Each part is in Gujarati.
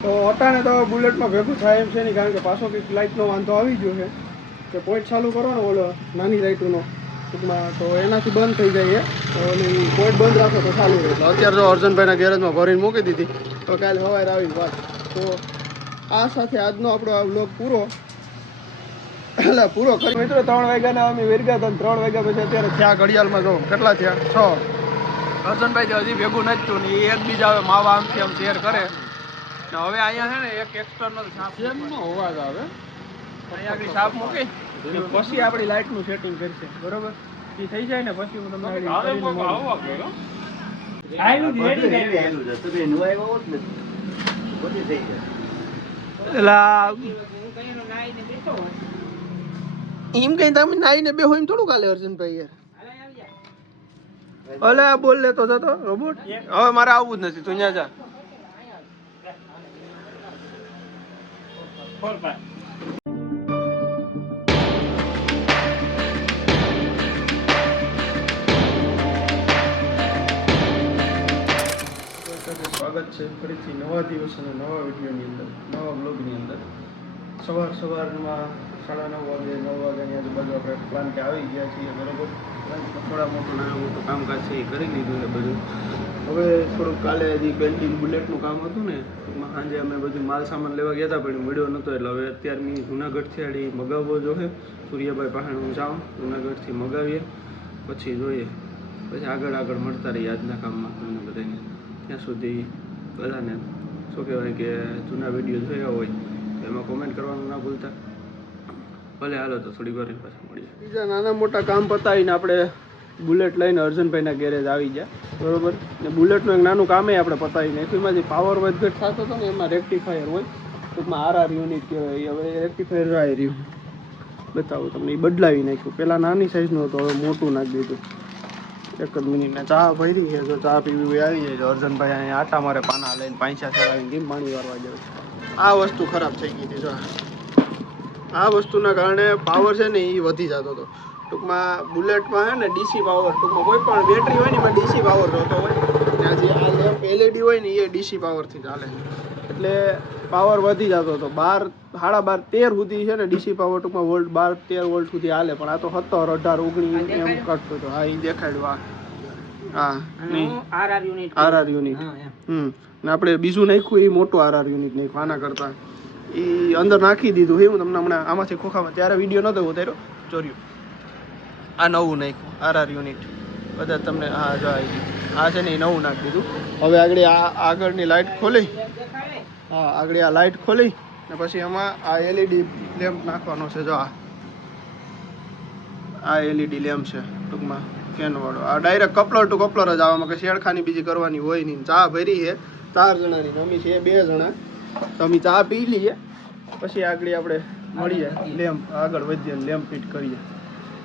તો અટાણે તો બુલેટમાં ભેગું થાય એમ છે નહીં, કારણ કે પાછો કંઈક લાઇટનો વાંધો આવી ગયો છે. કે પોઈન્ટ ચાલુ કરો ને ઓલો નાની લાઇટોનો ટૂંકમાં, તો એનાથી બંધ થઈ જાય તો પોઈન્ટ બંધ રાખો તો ચાલુ રહે. અત્યારે જો અર્જનભાઈના ગેરેજમાં ભરીને મૂકી દીધી, તો કાલે સવારે આવી વાત. તો આ સાથે આજનો આપણો આ બ્લોગ પૂરો. એટલે પૂરો કરી. મિત્રો, ત્રણ વાગ્યાના અમે વેરગા હતા ત્રણ વાગ્યા પછી અત્યારે થયા ઘડિયાળમાં જો, કેટલા થયા? છ. અર્જુનભાઈ તો હજી ભેગું નથી થયું ને એ એકબીજા આવે માવા આમથી આમ શેર કરે. હવે અહીંયા છે ને એક એક્સટર્નલ સાપ અવાજ આવે. અહીંયા બી સાપ મૂકી. પછી આપણી લાઇટનું સેટિંગ કરશે. બરોબર? એ થઈ જાય ને પછી હું તમને આગળ કરીને મળું. એલા એમ કઈ તમે નાઈને બે હોય થોડું કાલે અર્જુનભાઈ યાર. અલે આ બોલ લેતો જતો રોબોટ હવે મારે આવવું જ નથી તું ત્યાં જા. સ્વાગત છે ફરીથી નવા દિવસ અને નવા વિડીયોની અંદર, નવા બ્લોગની અંદર. સવાર સવારમાં સાડા નવ વાગે, નવ વાગ્યાની આજુબાજુ આપણે પ્લાન કે આવી ગયા છીએ બરોબર. થોડા મોટું નાના મોટું કામકાજ છે એ કરી લીધું ને બધું. હવે થોડુંક કાલે હજી પેન્ટિંગ બુલેટનું કામ હતું ને એમાં સાંજે અમે બધું માલ સામાન લેવા ગયા હતા, પણ વીડિયો નહોતો, એટલે હવે અત્યારે મેં જુનાગઢથી આડી મગાવવો જોઈએ સૂર્યાભાઈ પાસે હું જાઉં જુનાગઢથી મગાવીએ, પછી જોઈએ. પછી આગળ આગળ મળતા રહીએ આજના કામમાં તમને બધાને. ત્યાં સુધી બધાને, શું કહેવાય કે જૂના વીડિયો જોયા હોય એમાં કોમેન્ટ કરવાનું ના ભૂલતા. ભલે હાલો તો થોડી વાર પાછા મળીએ. બીજા નાના મોટા કામ પતાવીને આપણે બુલેટ લઈને અર્જનભાઈના ગેરેજ આવી ગયા. બરોબર? ને બુલેટનું એક નાનું કામે આપણે પતાવી નાખ્યું જે પાવર વધઘટ થતો હતો ને, એમાં રેક્ટિફાયર હોય, ટૂંકમાં આર આર યુનિટ કહેવાય, હવે રેક્ટિફાયર આવી રહ્યું. બતાવું તમને, એ બદલાવી નાખ્યું. પહેલાં નાની સાઇઝનું હતું, હવે મોટું નાખી દીધું. એક જ મિનિટને ચા ભરી છે, જો ચા પીવી આવી જાય, તો અર્જનભાઈ અહીંયા આટા મારે પાના લઈને પાંચા ચડાવીને કેમ પાણી વારવા જાય. આ વસ્તુ ખરાબ થઈ ગઈ હતી, જો. આ વસ્તુના કારણે પાવર છે ને એ વધી જતો હતો. ટૂંકમાં બુલેટમાં છે ને ડીસી પાવર ટૂંકમાં કોઈ પણ બેટરી હોય ને એમાં ડીસી પાવર જોતો હોય. ને આ આ લેમ્પ એલઈડી હોય ને એ ડીસી પાવરથી ચાલે એટલે પાવર વધી જતો હતો. બાર સાડા બાર તેર સુધી છે ને ડીસી પાવર ટૂંકમાં વોલ્ટ બાર તેર વોલ્ટ સુધી હાલે. પણ આ તો સત્તર અઢાર ઓગણીસ એમ કરતો હતો. હા એ દેખાડ્યું આ હા નહીં. આર આર યુનિટ હમ. ને આપણે બીજું નાખ્યું એ મોટું આર આર યુનિટ નાખ્યું આના કરતાં. એ અંદર નાખી દીધું હે હું તમને હમણાં આમાંથી ખોખામાં ત્યારે વીડિયો નહોતો ઉતાર્યો. ચોર્યું. આ નવું નાખ્યું. આર આર યુનિટ બધા તમને હા જો આવી. આ છે ને એ નવું નાખી દીધું. હવે આગળ આ આગળની લાઇટ ખોલી. હા, આગળ આ લાઇટ ખોલી ને પછી એમાં આ એલઈડી લેમ્પ નાખવાનો છે. જો આ. આ એલઈડી લેમ્પ છે ટૂંકમાં કેનવાળો આ ડાયરેક્ટ કપલર ટુ કપલર જ આવામાં કે શેડખાની બીજી કરવાની હોય નહીં. ચા ભરી છે. ચાર જણાની રમી છે, બે જણા. તો અમે ચા પી લઈએ. પછી આગળ આપણે મળીએ. લેમ્પ આગળ વધીએ લેમ્પ ફિટ કરીએ.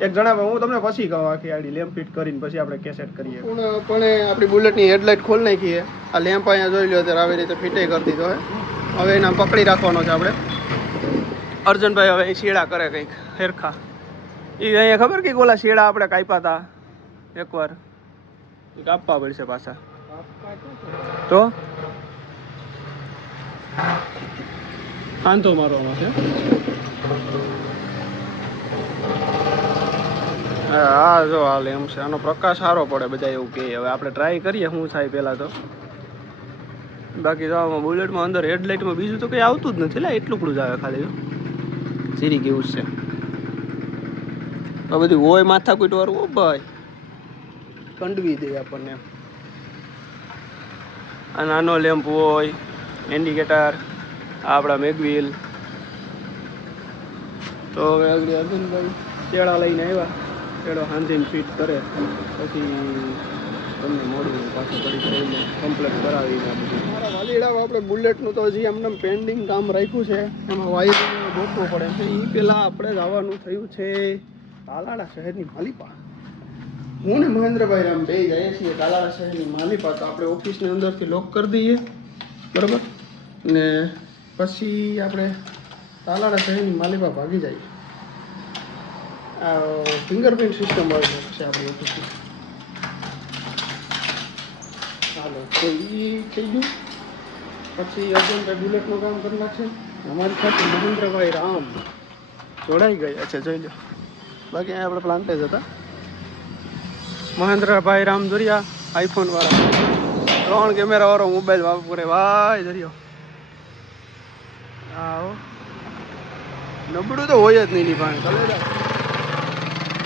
એક જણા હું તમને પછી કહું આખી આડી લેમ્પ ફિટ કરીને પછી આપણે કેસેટ કરીએ. પણ પણ આપણી બુલેટની હેડલાઇટ ખોલી નાખીએ. આ લેમ્પ અહીંયા જોઈ લો ત્યારે આવી રીતે ફિટે કરી દીધો હે. હવે એના પકડી રાખવાનો છે આપણે. અર્જુનભાઈ હવે શેડા કરે કંઈક હેરખા. એ અહીંયા ખબર કે ઓલા શેડા આપણે કાપ્યા હતા એકવાર. કાપવા પડશે પાછા. તો? આંધો મારવામાં છે હા જો હાલ એમ છે. આનો પ્રકાશ સારો પડે બધા એવું કહે. હવે આપણે ટ્રાય કરીએ શું થાય પહેલાં તો. બાકી આમાં બુલેટમાં અંદર હેડલાઇટમાં બીજું તો કંઈ આવતું જ નથી. લે, એટલું જ આવે ખાલી સીરી કેવું છે? આ બધું હોય માથાકૂટ વાળું, ઓ ભાઈ. કંડવી દે આપણને. આ નાનો લેમ્પ હોય. ઇન્ડિકેટર આપણા મેગવીલ તો હવે આગળ અર્જુનભાઈ ચેડા લઈને આવ્યા. ચેડો હાંધીને ફિટ કરે. પછી તમને મોડું પાછું કરી કરીને કમ્પ્લેટ કરાવીને બધું. મારા વાલીડા આપણે બુલેટનું તો હજી એમને પેન્ડિંગ કામ રાખ્યું છે. એમાં વાયરિંગ ગોતવું પડે એ પહેલાં આપણે જવાનું થયું છે તાલાડા શહેરની માલિપા. હું ને મહેન્દ્રભાઈ આમ બે જઈએ છીએ તાલાડા શહેરની માલિપા, તો આપણે ઓફિસની અંદરથી લોક કરી દઈએ. બરાબર? ને પછી આપણે તાલાળા શહેરની માલિપા ભાગી જાય. આ ફિંગરપ્રિન્ટ સિસ્ટમ હોય છે આપણી ઓફિસની. ચાલો તો એ થઈ ગયું. પછી અર્જુનભાઈ બુલેટનું કામ કરી નાખશે. અમારી સાથે મહેન્દ્રભાઈ રામ જોડાઈ ગયા છે, જોઈ લો. બાકી અહીંયા આપણે પ્લાન્ટે જ હતા. મહેન્દ્રભાઈ રામ દુરિયા આઈફોન વાળા. ત્રણ કેમેરા વાળો મોબાઈલ વાપરે. ભાઈ દરિયો. આવો. નબળું તો હોય જ નહીં ની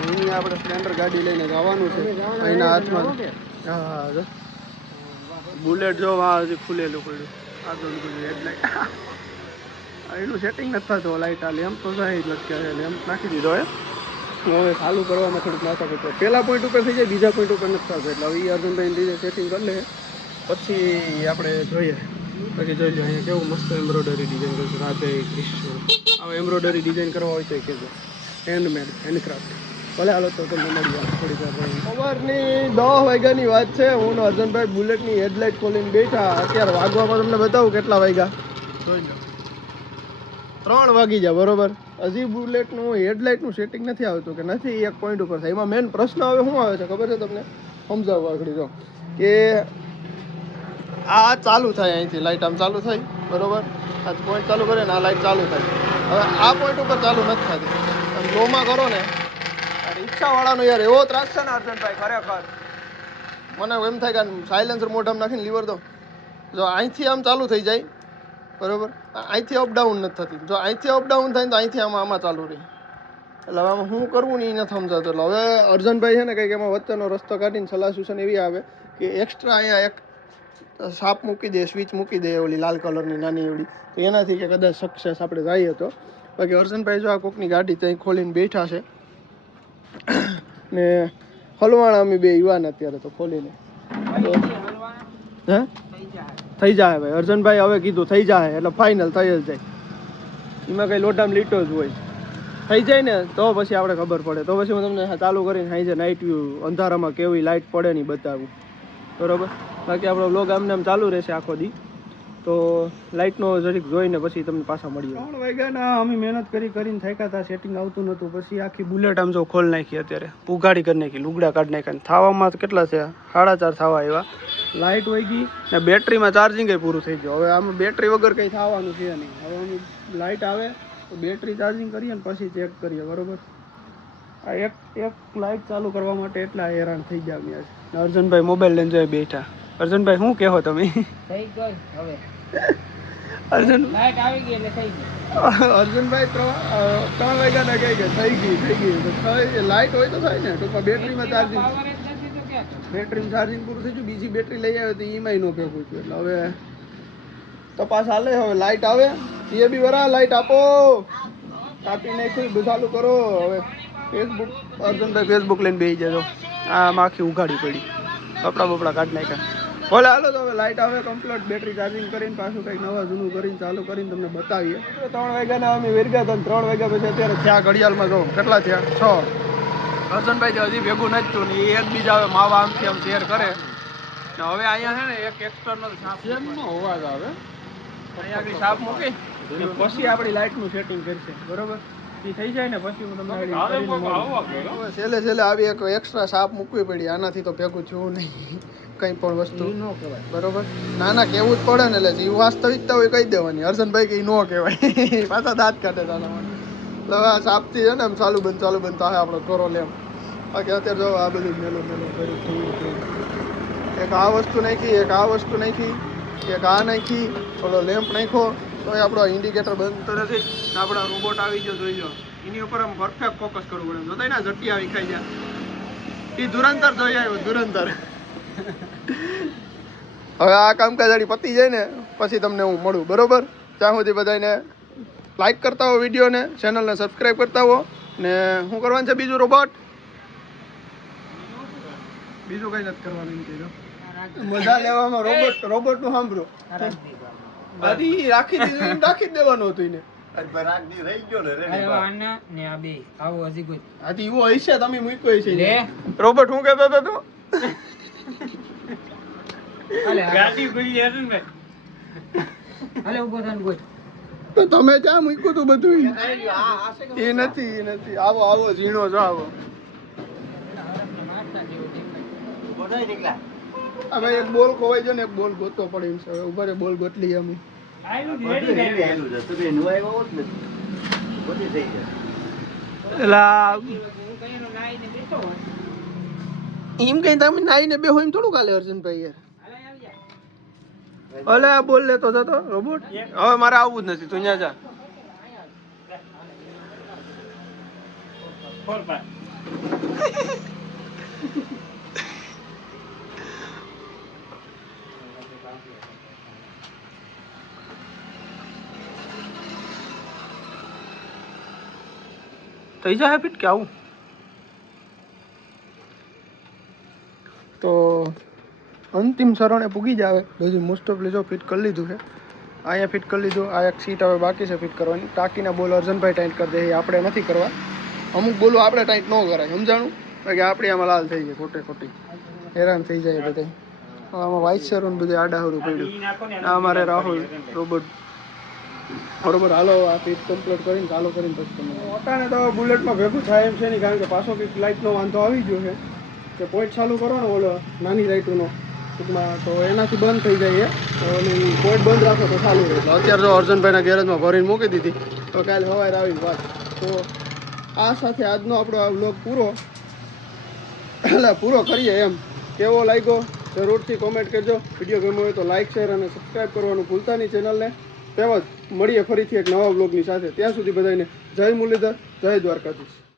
અહીં આપણે સ્પ્લેન્ડર ગાડી લઈને જવાનું છે. અહીંના હાથમાં હા હા બુલેટ જો આ હજી ખુલેલું પડ્યું. આગળ નીકળ્યું હેડલાઇટ એનું સેટિંગ નથી થતું લાઇટ આ લેમ્પ તો જાય જ છે લેમ્પ નાખી દીધો એ હવે ચાલુ કરવામાં થોડુંક માથા પડતું પહેલા પોઈન્ટ ઉપર થઈ જાય, બીજા પોઈન્ટ ઉપર નથી થતું. એટલે હવે એ અર્જુનભાઈ સેટિંગ કરી લે. પછી આપણે જોઈએ. બાકી જોઈ લો અહીંયા કેવું મસ્ત એમ્બ્રોઇડરી ડિઝાઇન કરશે રાધે કૃષ્ણ. હવે એમ્બ્રોઇડરી ડિઝાઇન કરવા હોય તો કહેજો. હેન્ડમેડ હેન્ડક્રાફ્ટ ભલે હાલો તો તમને મળી જાય થોડીક વાર. સવારની દસ વાગ્યાની વાત છે હું અર્જનભાઈ બુલેટની હેડલાઇટ ખોલીને બેઠા. અત્યારે વાગવામાં તમને બતાવું કેટલા વાગ્યા. ત્રણ વાગી જાય બરોબર? હજી બુલેટનું હેડલાઇટનું સેટિંગ નથી આવતું કે નથી એક પોઈન્ટ ઉપર થાય. એમાં મેન પ્રશ્ન હવે શું આવે છે ખબર છે તમને? સમજાવવા આગળ જો. કે આ ચાલુ થાય અહીંથી લાઇટ આમ ચાલુ થઈ, બરોબર? આ પોઈન્ટ ચાલુ કરે ને, આ લાઇટ ચાલુ થાય. હવે આ પોઈન્ટ ઉપર ચાલુ નથી થતી. તમે લોમાં કરો ને રિક્ષાવાળાનો યાર એવો ત્રાસ છે ને, અર્જનભાઈ, ખરેખર. મને એમ થાય કે સાયલેન્સર મોઢામાં નાખીને લીવર દો. જો અહીંથી આમ ચાલુ થઈ જાય, બરોબર? અહીંથી અપડાઉન નથી થતી. જો અહીંથી અપડાઉન થાય તો અહીંથી આમાં આમાં ચાલુ રહી. એટલે હવે આમાં શું કરવું ને એ નથી સમજાતું. એટલે હવે અર્જનભાઈ છે ને, કંઈક એમાં વચ્ચેનો રસ્તો કાઢીને સલાહ સૂચન એવી આવે કે એક્સ્ટ્રા અહીંયા એક સાપ મૂકી દે, સ્વિચ મૂકી દે ઓલી લાલ કલરની નાની એવડી. તો એનાથી કે કદાચ સક્સેસ આપણે જઈએ તો. બાકી અર્જુનભાઈ જો આ કોકની ગાડી ત્યાં ખોલીને બેઠા છે, ને હલવાણા અમે બે યુવાન અત્યારે તો ખોલીને. હે? થઈ જાય ભાઈ. અર્જુનભાઈ હવે કીધું થઈ જાય એટલે ફાઇનલ થઈ જ જાય. એમાં કઈ લોટામાં લીટો જ હોય. થઈ જાય ને, તો પછી આપણે ખબર પડે. તો પછી હું તમને ચાલુ કરીને હાઈ નાઇટ વ્યૂ અંધારામાં કેવી લાઇટ પડે નહીં બતાવું. બરોબર? બાકી આપણો બ્લોગ આમને આમ ચાલુ રહેશે આખો દી. તો લાઇટનો જરીક જોઈને પછી તમને પાછા મળીએ. ત્રણ વાગ્યાના અમે મહેનત કરી કરીને થાક્યા હતા સેટિંગ આવતું નહોતું. પછી આખી બુલેટ આમ જો ખોલ નાખી અત્યારે. ઉઘાડી કરી નાખી, લુગડા કાઢી નાખ્યા થાવામાં કેટલા છે સાડા ચાર થવા આવ્યા. લાઇટ વહી ગઈ ને બેટરીમાં ચાર્જિંગ પૂરું થઈ ગયું. હવે આમાં બેટરી વગર કંઈ થવાનું છે નહીં. હવે અમે લાઇટ આવે, તો બેટરી ચાર્જિંગ કરીએ ને પછી ચેક કરીએ, બરોબર? આ એક એક લાઇટ ચાલુ કરવા માટે એટલા હેરાન થઈ ગયા અમે આજે. અર્જુનભાઈ મોબાઈલ લઈને જોઈ બેઠા. અર્જુનભાઈ શું કહો તમે? થઈ ગઈ હવે. અર્જુન લાઈટ આવી ગઈ એટલે થઈ ગઈ. અર્જુનભાઈ ત્રણ ત્રણ વાગ્યાના કહી ગયા થઈ ગઈ થઈ ગઈ. તો થઈ લાઇટ હોય તો થાય ને. ટૂંકમાં બેટરીમાં ચાર્જિંગ બેટરીમાં ચાર્જિંગ પૂરું થઈ ગયું. બીજી બેટરી લઈ આવ્યો તો એમાંય નો ભેગું છું એટલે હવે તપાસ હાલે હવે લાઇટ આવે. એ બી વરા લાઇટ આપો. કાપી નાખ્યું બધું ચાલુ કરો. હવે ફેસબુક અર્જુનભાઈ ફેસબુક લઈને બેસી જજો. આમાં આખી ઉઘાડી પડી. કપડાં બપડા કાઢી નાખ્યા. ભલે હાલો તો હવે લાઇટ આવે કમ્પ્લીટ બેટરી ચાર્જિંગ કરીને પાછું કંઈક નવા જૂનું કરીને ચાલુ કરીને તમને બતાવીએ. ત્રણ વાગ્યાના અમે વેરગા હતા ત્રણ વાગ્યા પછી અત્યારે થયા ઘડિયાળમાં જો કેટલા થયા? છ. અર્જુનભાઈ હજી ભેગું નથી ને એ એકબીજા હવે માવા આમથી આમ શેર કરે. ને હવે અહીંયા છે ને એક એક્સટર્નલ સાપ અવાજ આવે. અહીંયા આગળ સાપ મૂકી. પછી આપણી લાઇટનું સેટિંગ કરશે. બરોબર? થઈ જાય ને પછી હું તમને છેલ્લે છેલ્લે આવી એક એક્સ્ટ્રા સાપ મૂકવી પડી. આનાથી તો ભેગું થયું નહીં. કંઈ પણ વસ્તુ. બરોબર ના ના કેવું જ પડે ને એટલે જે વાસ્તવિકતા હોય કહી દેવાની. હર્ષનભાઈ કે નો કહેવાય. પાછા દાંત કાઢે માટે. એટલે આ સાપથી છે ને આમ ચાલુ બંધ ચાલુ બંધ થાય આપણો કરો લેમ બાકી અત્યારે જો આ બધું મેલું મેલું કર્યું થોડું થોડું એક આ વસ્તુ નાખી એક આ વસ્તુ નાખી એક આ નાખી થોડો લેમ્પ નાખ્યો. તો આપણો ઇન્ડિકેટર બંધ તો નથી આપણા રોબોટ આવી ગયો જોઈ લો. એની ઉપર આમ પરફેક્ટ ફોકસ કરવું પડે. જોતા ને ઝટકી આવી ખાઈ જાય. એ ધુરંતર જોઈ આવ્યો ધુરંતર હવે આ કામકાજ આડી પતી જાય ને પછી તમને હું મળું. બરોબર? ત્યાં સુધી બધાને લાઇક કરતા હો વિડીયોને ચેનલને સબસ્ક્રાઈબ કરતા હો. ને શું કરવાનું છે બીજું રોબોટ બીજું કંઈ નથી કરવાનું મજા લેવામાં રોબોટ રોબોટનું સાંભળો. બધી રાખી દીધું રાખી દેવાનું હતું એને. અરે આના ને આ બે આવો હજી કોઈ. આથી એવો હશે તમે મૂક્યો હશે રોબોટ શું કહેતો હતો તું? તો તમે ક્યાં મૂક્યું તું બધું એ નથી એ નથી. આવો આવો ઝીણો છો આવો. હવે એક બોલ ખોવાઈ જો ને એક બોલ ગોતો પડે એમ છે. હવે ઊભા બોલ ગોતલી અમે. હોત. એમ કઈ તમે નાઈને બે હોય એમ થોડું કાલે અર્જુનભાઈ યાર હાલે આવી જા. અલે આ બોલ લેતો જતો રોબોટ. હવે મારે આવવું જ નથી તું ત્યાં જા. ખોલ થઈ જાય ફિટ કે આવું? તો અંતિમ સરણે પૂગી જ આવે બધું મોસ્ટ ઓફ જો ફિટ કરી લીધું છે. અહીંયા ફિટ કરી લીધું, આ એક સીટ હવે બાકી છે ફિટ કરવાની. ટાંકીના બોલ અર્જનભાઈ ટાઈટ કરી દે આપણે નથી કરવા. અમુક બોલો આપણે ટાઈટ ન કરાય, સમજાણું? કે આપણી આમાં લાલ થઈ જાય ખોટે ખોટી. હેરાન થઈ જાય બધા આમાં વાઇસ સરોન બધું આડાહરું પડ્યું. આ અમારે રાહુલ રોબોટ બરોબર હાલો આ પીટ કમ્પ્લીટ કરીને ચાલુ કરીને પછી તમે અટાણે તો બુલેટમાં ભેગું થાય એમ છે નહીં કારણ કે પાછો કંઈક લાઇટનો વાંધો આવી ગયો છે. કે પોઈન્ટ ચાલુ કરો ને ઓલો નાની લાઇટોનો ટૂંકમાં તો એનાથી બંધ થઈ જાય તો ઓલી પોઈન્ટ બંધ રાખો તો ચાલુ રહે. અત્યારે જો અર્જનભાઈના ગેરેજમાં ભરીને મૂકી દીધી. તો કાલે સવારે આવી વાત. તો આ સાથે આજનો આપણો આ વ્લોગ પૂરો. એટલે પૂરો કરીએ એમ. કેવો લાગ્યો? જરૂરથી કોમેન્ટ કરજો. વીડિયો ગમ્યો હોય તો લાઇક શેર અને સબસ્ક્રાઈબ કરવાનું ભૂલતા નહીં ચેનલને. તેમજ મળીએ ફરીથી એક નવા બ્લોગની સાથે. ત્યાં સુધી બધાને જય મુરલીધર જય દ્વારકાધીશ.